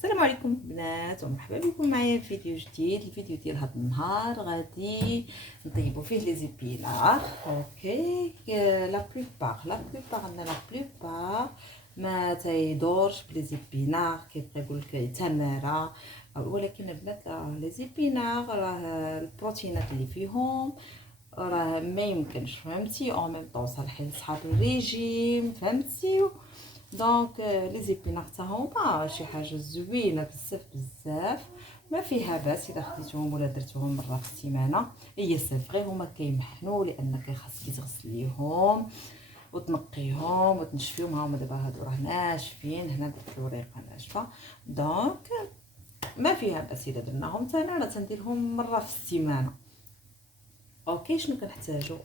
السلام عليكم بنات ومرحبا بكم معايا في فيديو جديد. الفيديو ديال هذا النهار غادي نطيبوا فيه لي زيبينار. اوكي لا بلوبار عندنا لا بلوبار ما تيدورش بلي زيبينار، كيبقى يقول لك تماره، ولكن البنات لي زيبينار راه البروتينات اللي فيهم راه ما يمكنش، فهمتي؟ او ميم طون صالحين لصحاب الريجيم، فهمتي؟ دونك لي زيبينار حتى هما شي حاجه زوينه بزاف ما فيها باس الا خديتوهم ولا درتوهم مره في السيمانه. هي سي فغي هما كيمحنوا لانك خاصك تغسليهم وتنقيهم وتنشفيهم. هما دابا هادو راه ناشفين، هنا درت الوريقه ناشفه، دونك ما فيها باس الا درناهم. حتى انا تنديرهم مره في السيمانه. اوكي شنو كنحتاجو؟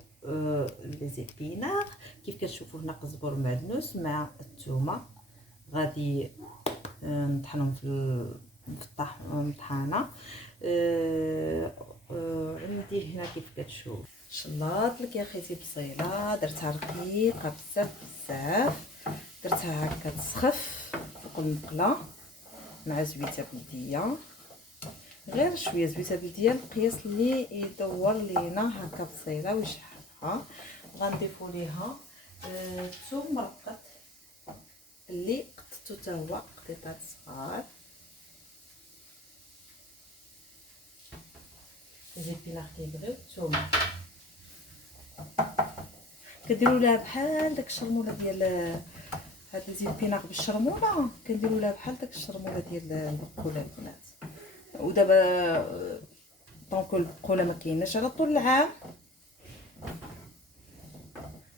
لي زيبينار كيف كتشوفوا هنا، قزبر معدنوس مع الثومه غادي نطحنهم في الطحانه. عندي هنا كيف كتشوف شلاط لك يا خيتي بصيله، درتها رقيقه بزاف، درتها هكا تسخف فوق المقله مع زويته بلديه، غير شويه زويته بلديه القياس اللي يدور لينا هكا بصيله ويشحرها. غنضيفوا ليها الثوم مرقط اللي قطعته حتى هو قطيطات صغار. الزيبينار كيبغيو الثوم، كديروا لها بحال داك الشرموله ديال هاد الزيبينار بالشرموله، كنديروا لها بحال داك الشرموله ديال البقوله البنات. ودابا طونك البقوله ما كايناش على طول العام،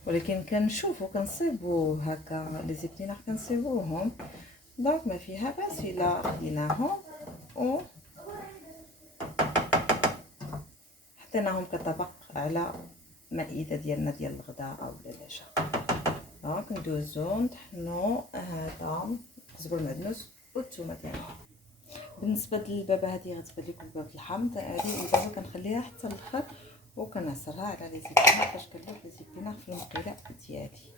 ولكن كنشوفوا كنصيبوا هكا لي زيبينار كنصيبوهم، دونك ما فيها باس الا خديناهم و حطيناهم كطبق على مائده ديالنا ديال الغداء او العشاء. دونك ندوزو نطحنوا هذا القزبر المعدنوس والثومه ديالنا. بالنسبه للبابه هذه غتبان لكم باب الحامض، هذه البابه كنخليها حتى الاخر وكنعصرها على لي زيبينار باش كنلوح لي زيبينار في المقيله ديالي.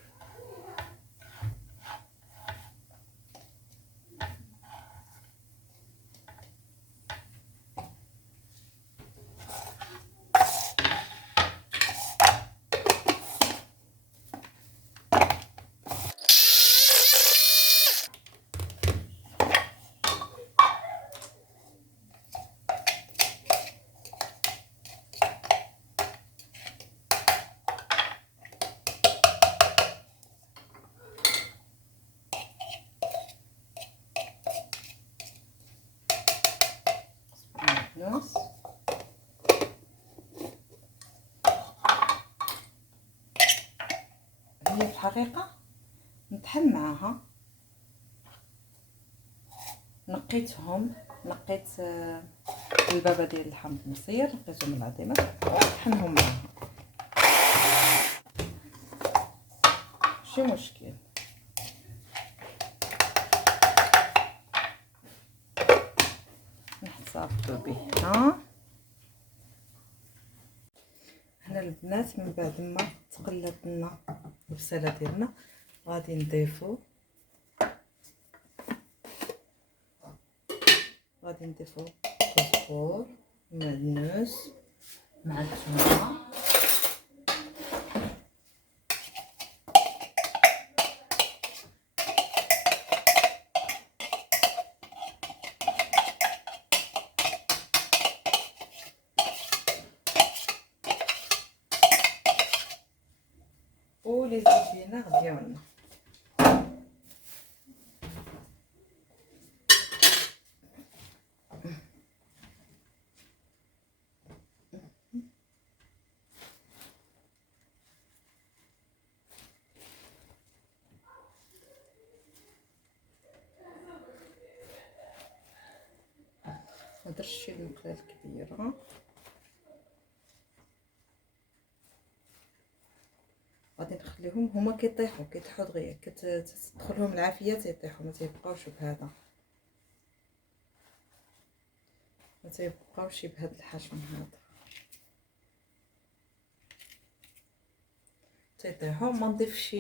نص هي في الحقيقه نطحن معاها، نقيت البابه ديال الحامض المصير، نقيتهم من العظيمه ونطحنهم معاها، ماشي مشكل. نحتفظوا به هنا البنات. من بعد ما تقلت لنا البصيله ديالنا غادي نضيفوا كزبور معدنوس مع الثومه ولي زيبينار ديالنا. مدرتش شي المقله الكبيره، غادي نخليهم هما كيطيحوا دغيا، كتدخلهم العافيه تيطيحوا، ما تيبقاوش بهذا، ما تيبقاوش بهذا الحجم هذا، تيطيحوا. ما نضيفش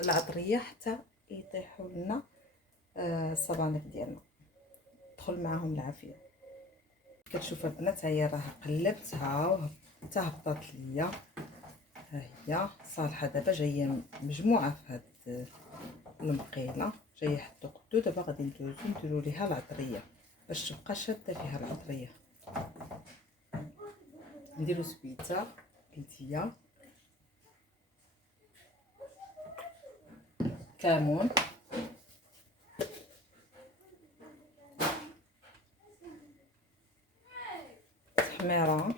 العطريه حتى يطيحوا لنا الصبانق ديالنا. تدخل معاهم العافيه. كتشوفوا البنات هي راه قلبتها حتى هبطات ليا. ها هي صالحه. دابا جايه مجموعه في هاد المقيله، جايه حتى قدو. دابا غادي نديرو ليها العطريه باش تبقى شاده فيها العطريه. نديرو سبيته قلتيا، كمون، تحميره،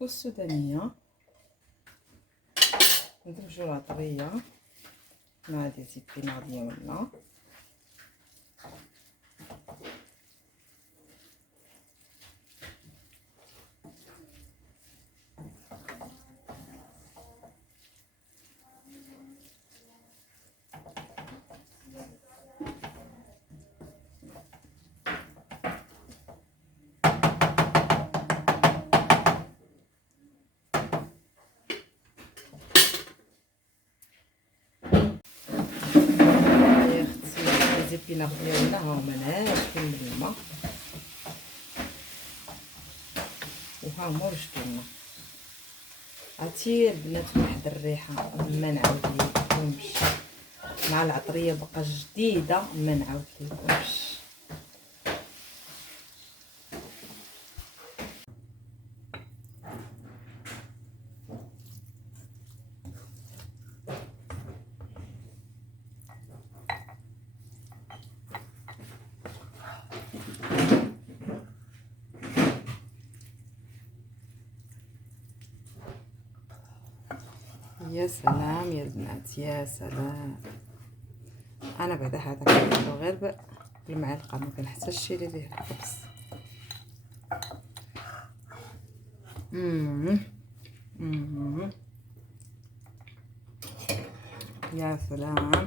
والسودانيه ندمجو العطريه مع دي زيبينار ديالنا. الزيبينار ديالنا ها هما ناشفين من الماء وها هما وجدونا. عرفتي البنات واحد الريحه ما نعاود لكمش مع العطريه بقى جديده، ما نعاود لكمش. يا سلام يا البنات، يا سلام. انا بعدا هذا كنديرو غير بالمعلقه، ما كنحتاجش نشيري ليه الخبز. يا سلام.